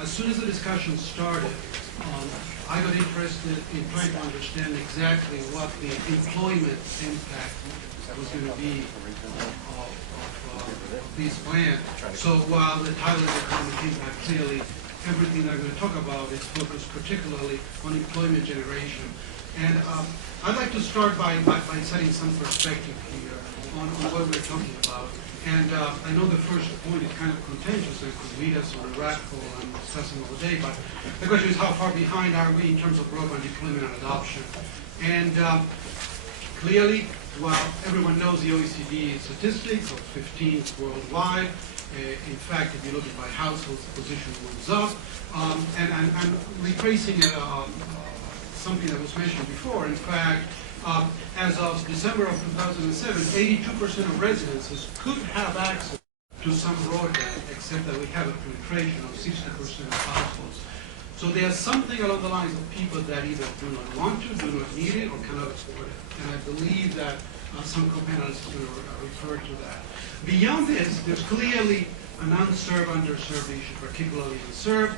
as soon as the discussion started, I got interested in trying to understand exactly what the employment impact was going to be of this plan. So while the title is economic impact, clearly everything that I'm going to talk about is focused particularly on employment generation. And I'd like to start by setting some perspective here on what we're talking about. And I know the first point is kind of contentious and could lead us on a rabbit hole I'm discussing all day, but the question is how far behind are we in terms of broadband deployment and adoption? And clearly, while everyone knows the OECD statistics of 15th worldwide, in fact, if you look at by households, the position moves up. And I'm retracing something that was mentioned before. In fact, as of December of 2007, 82% of residences could have access to some broadband, except that we have a penetration of 60% of households. So there's something along the lines of people that either do not want to, do not need it, or cannot afford it. And I believe that some co-panelists are going to refer to that. Beyond this, there's clearly an unserved, underserved issue, particularly unserved,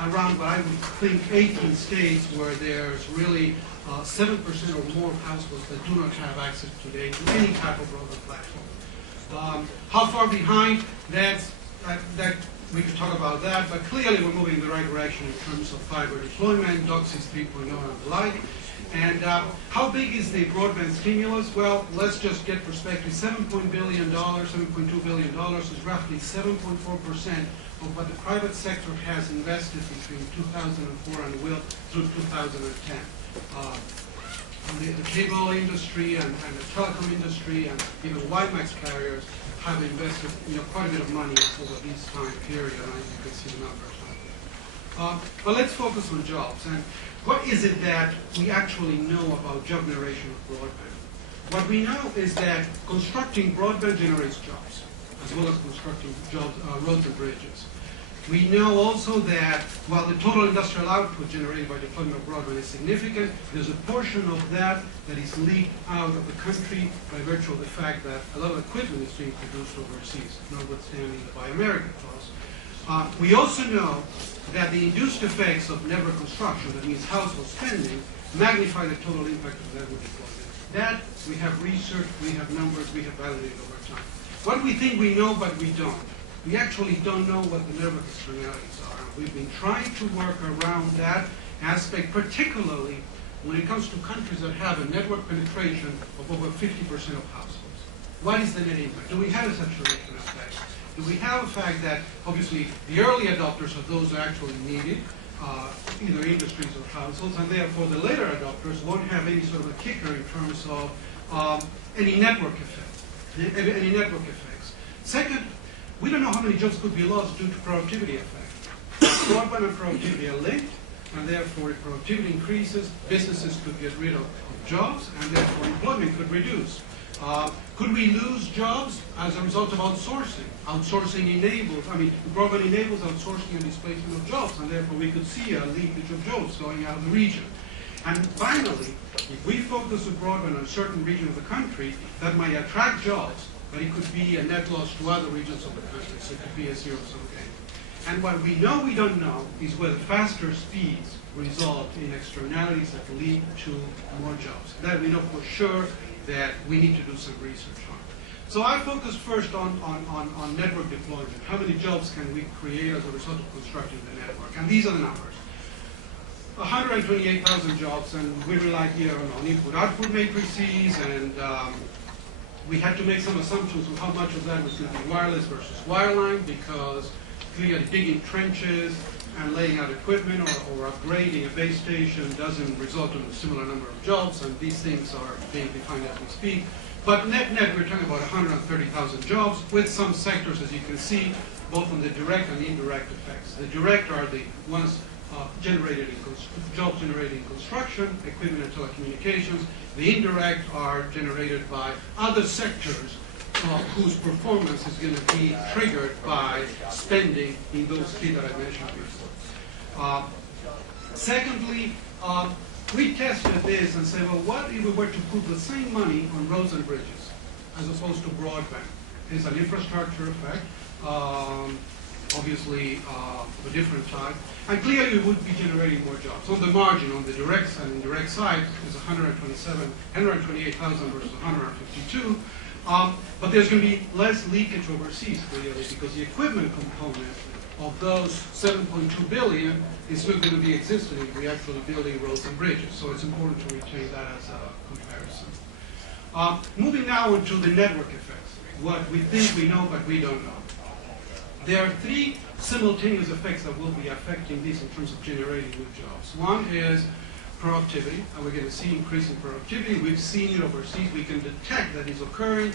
around what I would think 18 states where there's really 7% or more households that do not have access today to any type of broadband platform. How far behind? That we could talk about that, but clearly we're moving in the right direction in terms of fiber deployment, DOCSIS 3.0 and the like. And how big is the broadband stimulus? Well, let's just get perspective. $7.2 billion is roughly 7.4% of what the private sector has invested between 2004 and will through 2010. The cable industry and the telecom industry and even WiMAX carriers have invested quite a bit of money over this time period, and you can see the numbers. But let's focus on jobs. And what is it that we actually know about job generation of broadband? What we know is that constructing broadband generates jobs, as well as constructing jobs, roads and bridges. We know also that while the total industrial output generated by deployment of broadband is significant, there's a portion of that that is leaked out of the country by virtue of the fact that a lot of equipment is being produced overseas, notwithstanding the Buy American clause. We also know that the induced effects of network construction, that means household spending, magnify the total impact of network deployment. That we have research, we have numbers, we have validated over time. What we think we know, but we don't. We actually don't know what the network externalities are. We've been trying to work around that aspect, particularly when it comes to countries that have a network penetration of over 50% of households. What is the net impact? Do we have a saturation effect? Do we have a fact that, obviously, the early adopters of those are actually needed, either industries or households, and therefore the later adopters won't have any sort of a kicker in terms of any network effects. Second, we don't know how many jobs could be lost due to productivity effect. Broadband and productivity are linked, and therefore if productivity increases, businesses could get rid of jobs, and therefore employment could reduce. Could we lose jobs as a result of outsourcing? Outsourcing enables, broadband enables outsourcing and displacement of jobs, and therefore we could see a leakage of jobs going out of the region. And finally, if we focus the broadband on a certain region of the country, that might attract jobs, but it could be a net loss to other regions of the country, so it could be a zero-sum game. And what we know we don't know is whether faster speeds result in externalities that lead to more jobs. That we know for sure that we need to do some research on. So I focus first on network deployment. How many jobs can we create as a result of constructing the network? And these are the numbers. 128,000 jobs, and we rely here on input-output matrices, and we had to make some assumptions on how much of that was going to be wireless versus wireline, because clearly digging trenches and laying out equipment or upgrading a base station doesn't result in a similar number of jobs, and these things are being defined as we speak. But net, we're talking about 130,000 jobs, with some sectors, as you can see, both on the direct and indirect effects. The direct are the ones jobs generated in construction, equipment and telecommunications. The indirect are generated by other sectors whose performance is going to be triggered by spending in those three that I mentioned before. Secondly, we tested this and said, well, what if we were to put the same money on roads and bridges as opposed to broadband? It's an infrastructure effect. obviously of a different type. And clearly we would be generating more jobs. On the margin, on the direct and indirect side, is 128,000 versus 152. But there's going to be less leakage overseas, clearly, because the equipment component of those 7.2 billion is not going to be existing if we're actually building roads and bridges. So it's important to retain that as a comparison. Moving now into the network effects, what we think we know but we don't know. There are three simultaneous effects that will be affecting this in terms of generating new jobs. One is productivity, and we're going to see increasing productivity. We've seen it overseas. We can detect that is occurring.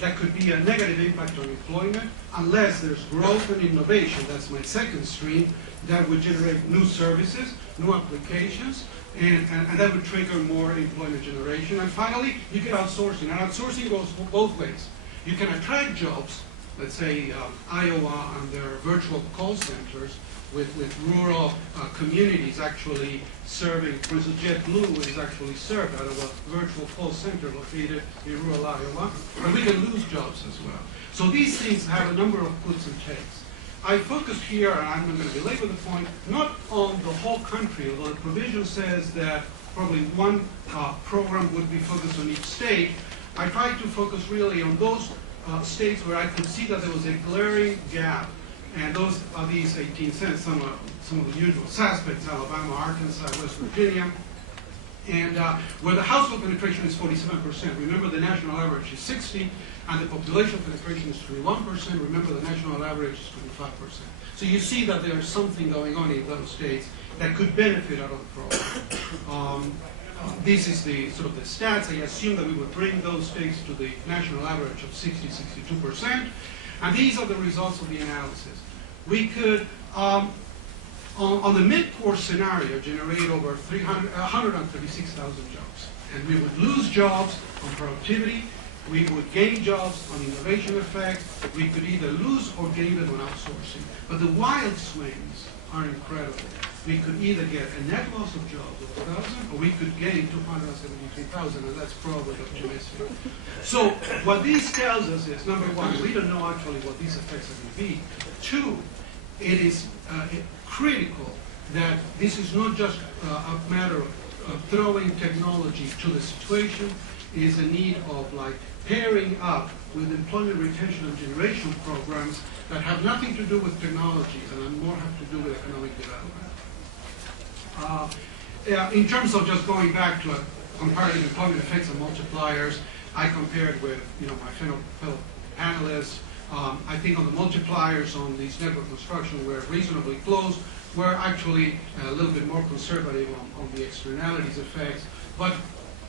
That could be a negative impact on employment unless there's growth and innovation. That's my second stream. That would generate new services, new applications, and that would trigger more employment generation. And finally, you get outsourcing. And outsourcing goes both ways. You can attract jobs, let's say Iowa and their virtual call centers with rural communities actually serving. For instance, JetBlue is actually served out of a virtual call center located in rural Iowa. But we can lose jobs as well. So these things have a number of puts and takes. I focused here, and I'm going to belabor the point, not on the whole country, although the provision says that probably one program would be focused on each state. I tried to focus really on those states where I could see that there was a glaring gap. And those are these 18 states, some of the usual suspects: Alabama, Arkansas, West Virginia, and where the household penetration is 47%. Remember, the national average is 60, and the population penetration is 21%. Remember, the national average is 25%. So you see that there's something going on in those states that could benefit out of the program. This is the sort of the stats. I assume that we would bring those states to the national average of 60–62%. And these are the results of the analysis. We could, on the mid-course scenario, generate over 136,000 jobs. And we would lose jobs on productivity. We would gain jobs on innovation effect. We could either lose or gain them on outsourcing. But the wild swings are incredible. We could either get a net loss of jobs of 1,000, or we could gain 273,000, and that's probably optimistic. So what this tells us is, number one, we don't know actually what these effects are going to be. Two, it is critical that this is not just a matter of throwing technology to the situation. It is a need of pairing up with employment retention and generation programs that have nothing to do with technologies and more have to do with economic development. In terms of just going back to comparative employment effects and multipliers, I compared with my fellow panelists. I think on the multipliers on these network construction we're reasonably close. We're actually a little bit more conservative on the externalities effects. But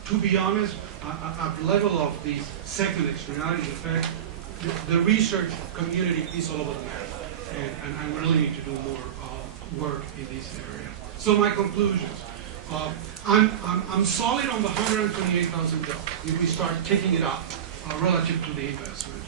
to be honest, at the level of the second externalities effect, the research community is all over the map. And we really need to do more work in this area. So my conclusions. I'm solid on the 128,000 jobs if we start taking it up relative to the investment.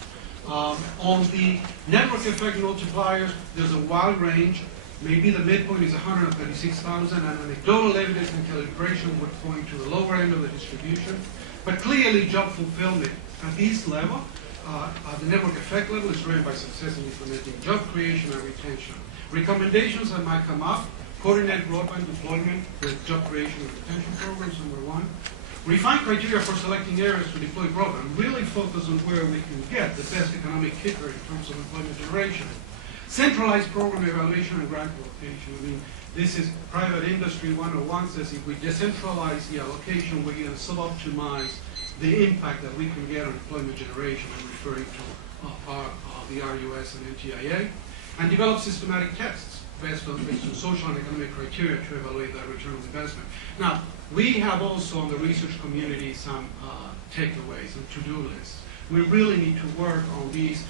On the network effect multipliers, there's a wide range. Maybe the midpoint is 136,000, and anecdotal evidence and calibration would point to the lower end of the distribution. But clearly, job fulfillment at this level, at the network effect level, is driven by success in implementing job creation and retention. Recommendations that might come up: coordinate broadband deployment with job creation and retention programs, number one. Refine criteria for selecting areas to deploy broadband. Really focus on where we can get the best economic kicker in terms of employment generation. Centralized program evaluation and grant allocation. I mean, this is private industry 101 says if we decentralize the allocation, we're going to sub-optimize the impact that we can get on employment generation. I'm referring to the RUS and NTIA. And develop systematic tests based on social and economic criteria to evaluate that return on investment. Now, we have also on the research community some takeaways and to-do lists. We really need to work on these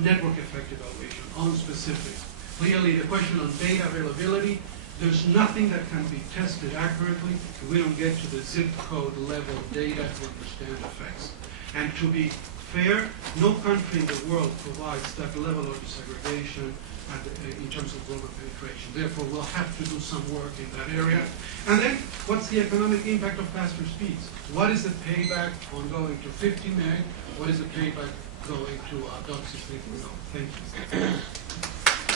network effect evaluation on specifics. Clearly, the question on data availability, there's nothing that can be tested accurately if we don't get to the zip code level data to understand effects. And to be fair, no country in the world provides that level of disaggregation in terms of global penetration. Therefore, we'll have to do some work in that area. And then, what's the economic impact of faster speeds? What is the payback on going to 50 meg? What is the payback going to DOCSIS 3.0? Thank you.